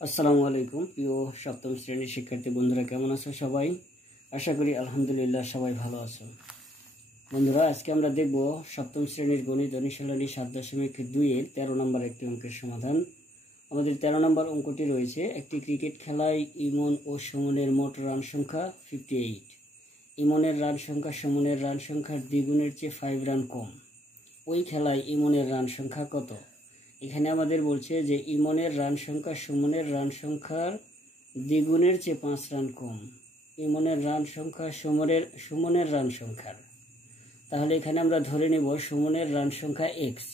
আসসালামু আলাইকুম প্রিয় সপ্তম শ্রেণীর শিক্ষার্থী বন্ধুরা, কেমন আছো সবাই? আশা করি আলহামদুলিল্লাহ সবাই ভালো আছো। বন্ধুরা, আজকে আমরা দেখব সপ্তম শ্রেণীর গণিত অনুশীলনী 7.2-এর 13 নম্বর একটি অঙ্কের সমাধান। আমাদের 13 নম্বর অঙ্কটি রয়েছে, একটি ক্রিকেট খেলায় ইমন ও সুমনের মোট রান সংখ্যা 58। ইমনের রান সংখ্যা সুমনের রান সংখ্যার দ্বিগুণের চেয়ে 5 রান কম। ওই খেলায় ইমনের রান সংখ্যা কত? এখানে আমাদের বলছে যে ইমনের রান সংখ্যা সুমনের রান সংখ্যার দ্বিগুণের চেয়ে 5 রান কম। ইমনের রান সংখ্যা সুমনের রান সংখ্যার, তাহলে এখানে আমরা ধরে নেব সুমনের রান সংখ্যা এক্স।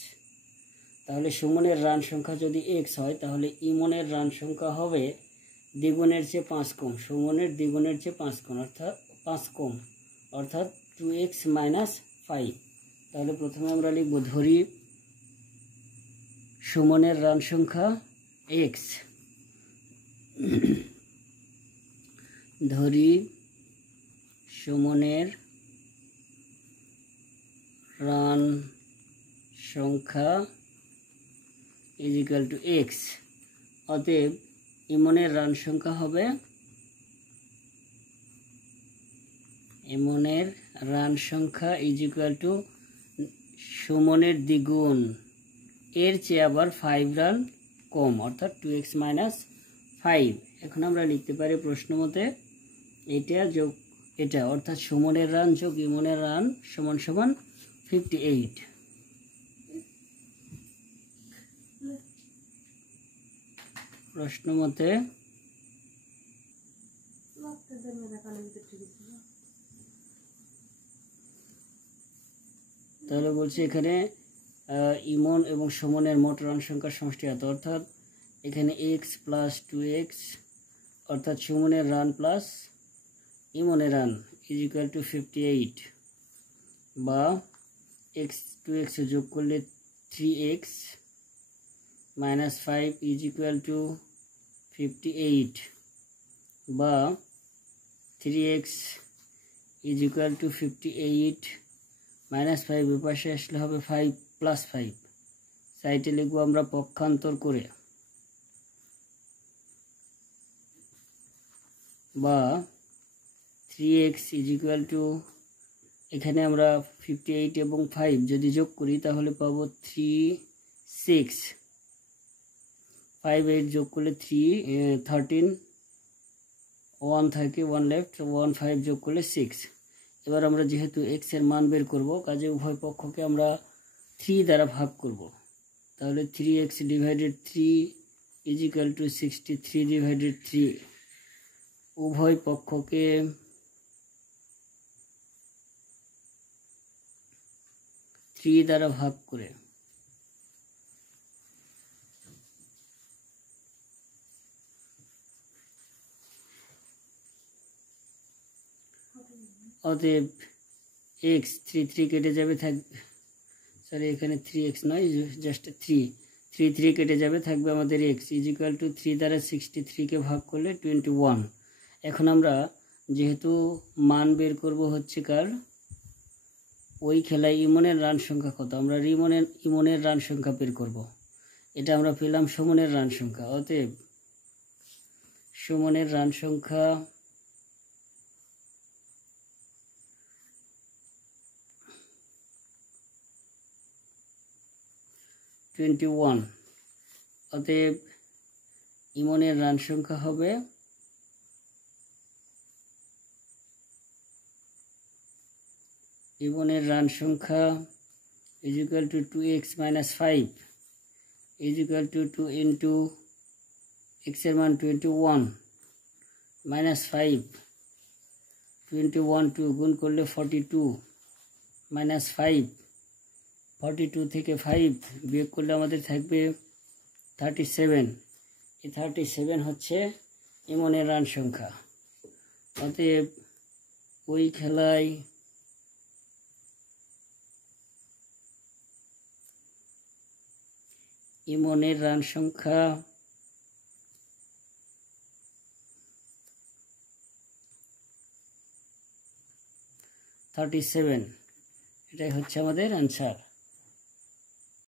তাহলে সুমনের রান সংখ্যা যদি এক্স হয়, তাহলে ইমনের রান সংখ্যা হবে দ্বিগুণের চেয়ে 5 কম। সুমনের দ্বিগুণের চেয়ে 5 কম, অর্থাৎ 5 কম, অর্থাৎ 2x - 5। তাহলে প্রথমে আমরা লিখব ধরি সুমনের রান সংখ্যা এক্স। ধরি সুমনের রান সংখ্যা = x। অতএব ইমনের রান সংখ্যা হবে সুমনের দ্বিগুণ এর চেয়ে আবার 5 রান কম, অর্থাৎ 2x - 5। এখন আমরা লিখতে পারি প্রশ্ন মতে এটা যোগ এটা, অর্থাৎ সুমনের রান যোগ ইমনের রান সমান সমান 58। প্রশ্ন মতে তাহলে বলছি এখানে ইমন এবং সুমনের মোট রান সংখ্যার সমষ্টি এত, অর্থাৎ এখানে x + 2x, অর্থাৎ সুমনের রান প্লাস ইমনের রান = 58, বা x 2x যোগ করলে 3x - 5 = 58, বা 3x = 58 - 5 এর পাশে আসলে হবে 5 + 5। সাইডে লিখবো আমরা পক্ষান্তর করে, বা 3x = এখানে আমরা 58 এবং 5 যদি যোগ করি তাহলে পাবো 36। 5 8 যোগ করলে 13, 1 থাকে, 1 লেফট, 1 5 যোগ করলে 6। এবার আমরা যেহেতু x এর মান বের করব, কাজে উভয় পক্ষকে আমরা 3 দ্বারা ভাগ করব। তাহলে 3x / 3 = 63/3। উভয় পক্ষকে 3 দ্বারা ভাগ করে অতএব x 3 কেটে যাবে, এখানে 3x নয়, জাস্ট 3 কেটে যাবে, থাকবে আমাদের x = 3 দ্বারা 63-কে ভাগ করলে 21। এখন আমরা যেহেতু মান বের করব হচ্ছে কার, ওই খেলায় ইমনের রান সংখ্যা কত, আমরা ইমনের রান সংখ্যা বের করব। এটা আমরা পেলাম সুমনের রান সংখ্যা। অতএব সুমনের রান সংখ্যা অতএব ইমনের রান সংখ্যা হবে = 2x - 5 = 2 into x এর মান 21 - 5, 21 2 গুণ করলে 42 - 5, 42 থেকে 5 বিয়োগ করলে আমাদের থাকবে 37। এই 37 হচ্ছে ইমনের রান সংখ্যা। অতএব ওই খেলায় ইমনের রান সংখ্যা 37। এটাই হচ্ছে আমাদের অ্যান্সার।